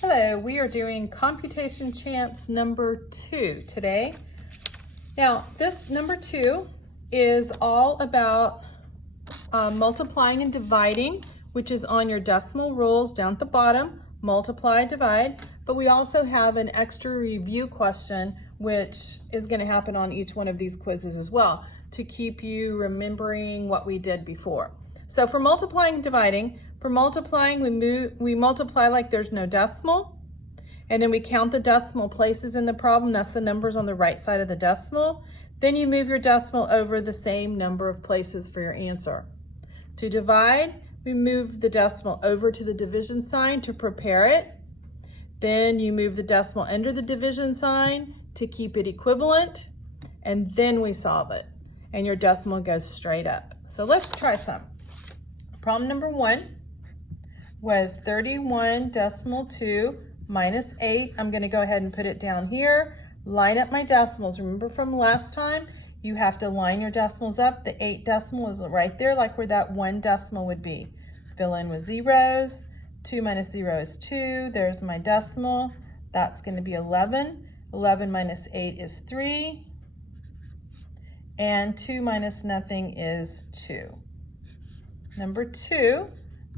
Hello, we are doing Computation Champs number 2 today. Now, this number 2 is all about multiplying and dividing, which is on your decimal rules down at the bottom, multiply, divide, but we also have an extra review question, which is going to happen on each one of these quizzes as well, to keep you remembering what we did before. So for multiplying and dividing, for multiplying, we multiply like there's no decimal, and then we count the decimal places in the problem. That's the numbers on the right side of the decimal. Then you move your decimal over the same number of places for your answer. To divide, we move the decimal over to the division sign to prepare it. Then you move the decimal under the division sign to keep it equivalent, and then we solve it, and your decimal goes straight up. So let's try some. Problem number 1 was 31.2 minus 8. I'm going to go ahead and put it down here. Line up my decimals. Remember from last time, you have to line your decimals up. The 8 decimal is right there, like where that 1 decimal would be. Fill in with zeros. 2 minus 0 is 2. There's my decimal. That's going to be 11. 11 minus 8 is 3. And 2 minus nothing is 2. Number 2,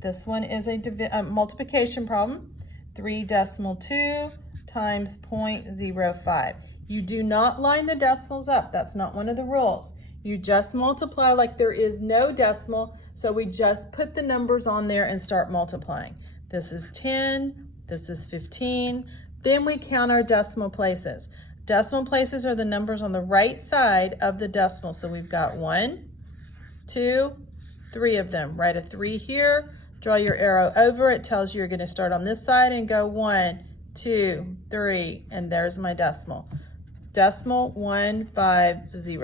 this one is a multiplication problem. 3.2 times 0.05. You do not line the decimals up. That's not one of the rules. You just multiply like there is no decimal, so we just put the numbers on there and start multiplying. This is 10, this is 15. Then we count our decimal places. Decimal places are the numbers on the right side of the decimal. So we've got 1, 2, 3 of them. Write a 3 here, draw your arrow over. It tells you you're going to start on this side and go 1, 2, 3, and there's my decimal. Decimal 150.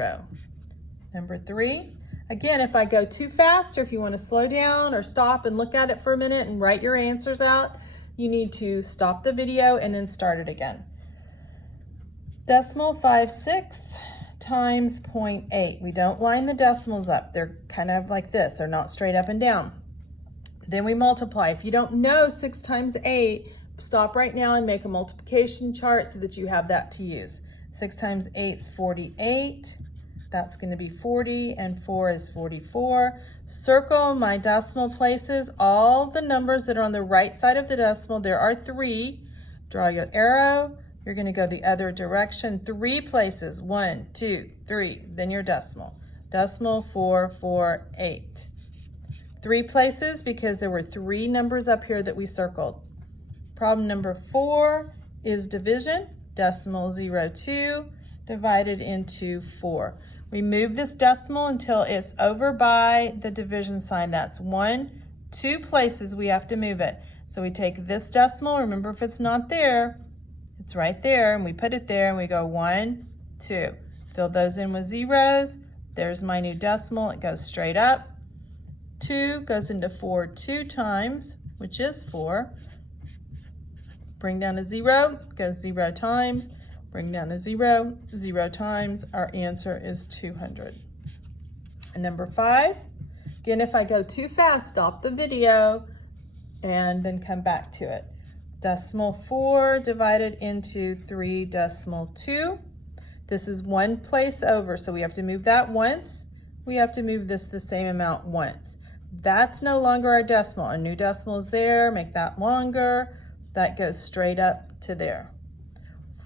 Number 3. Again, if I go too fast, or if you want to slow down or stop and look at it for a minute and write your answers out, you need to stop the video and then start it again. Decimal 56 times 0.8. We don't line the decimals up. They're kind of like this. They're not straight up and down. Then we multiply. If you don't know 6 times 8, stop right now and make a multiplication chart so that you have that to use. 6 times 8 is 48. That's going to be 40, and 4 is 44. Circle my decimal places. All the numbers that are on the right side of the decimal, there are 3. Draw your arrow. You're going to go the other direction. 3 places. 1, 2, 3. Then your decimal. Decimal 448. 3 places because there were 3 numbers up here that we circled. Problem number 4 is division. Decimal 0.2 divided into 4. We move this decimal until it's over by the division sign. That's 1, 2 places we have to move it. So we take this decimal. Remember, if it's not there, it's right there, and we put it there, and we go 1, 2. Fill those in with zeros. There's my new decimal. It goes straight up. 2 goes into 4 2 times, which is 4. Bring down a 0, goes 0 times. Bring down a 0, 0 times. Our answer is 200. And number 5, again, if I go too fast, stop the video and then come back to it. Decimal 4 divided into 3.2. This is 1 place over, so we have to move that once. We have to move this the same amount once. That's no longer our decimal. Our new decimal is there. Make that longer. That goes straight up to there.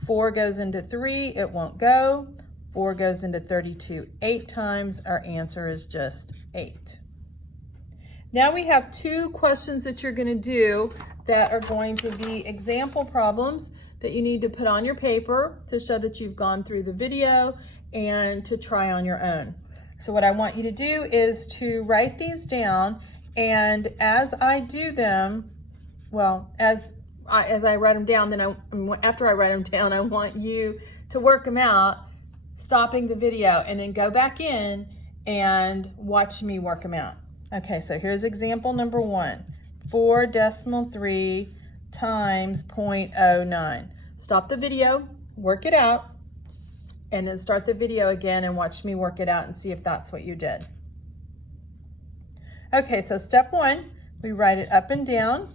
4 goes into 3. It won't go. 4 goes into 32 8 times. Our answer is just 8. Now we have 2 questions that you're going to do that are going to be example problems that you need to put on your paper to show that you've gone through the video and to try on your own. So what I want you to do is to write these down, and as I do them, well, as I write them down, then after I write them down, I want you to work them out, stopping the video, and then go back in and watch me work them out. Okay, so here's example number 1. 4.3 times 0.09. Stop the video, work it out, and then start the video again and watch me work it out and see if that's what you did. Okay, so step 1, we write it up and down.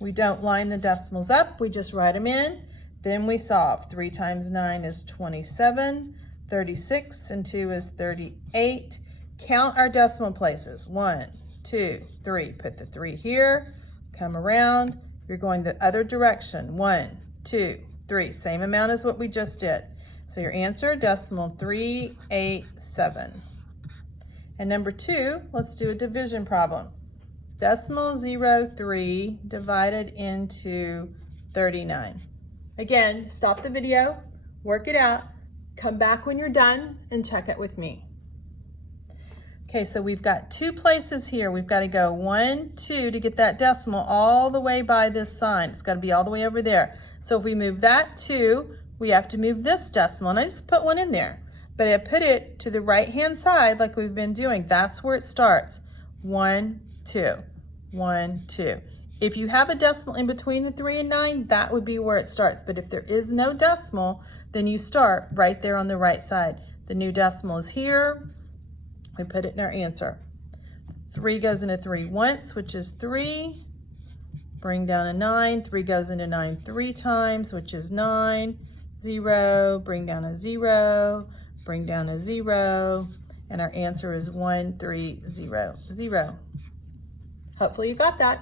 We don't line the decimals up, we just write them in. Then we solve. 3 times 9 is 27, 36, and 2 is 38. Count our decimal places. 1, 2, 3. Put the 3 here, come around. You're going the other direction. 1, 2, 3. Same amount as what we just did. So your answer, decimal 387. And number 2, let's do a division problem. Decimal 03 divided into 39. Again, stop the video, work it out, come back when you're done and check it with me. Okay, so we've got 2 places here. We've got to go 1, 2 to get that decimal all the way by this sign. It's got to be all the way over there. So if we move that 2, we have to move this decimal, and I just put 1 in there. But I put it to the right-hand side like we've been doing. That's where it starts. 1, 2, 1, 2. If you have a decimal in between the 3 and 9, that would be where it starts. But if there is no decimal, then you start right there on the right side. The new decimal is here. We put it in our answer. 3 goes into 3 once, which is 3. Bring down a 9. 3 goes into 9 3 times, which is 9. 0. Bring down a 0. Bring down a 0. And our answer is 1300. Hopefully you got that.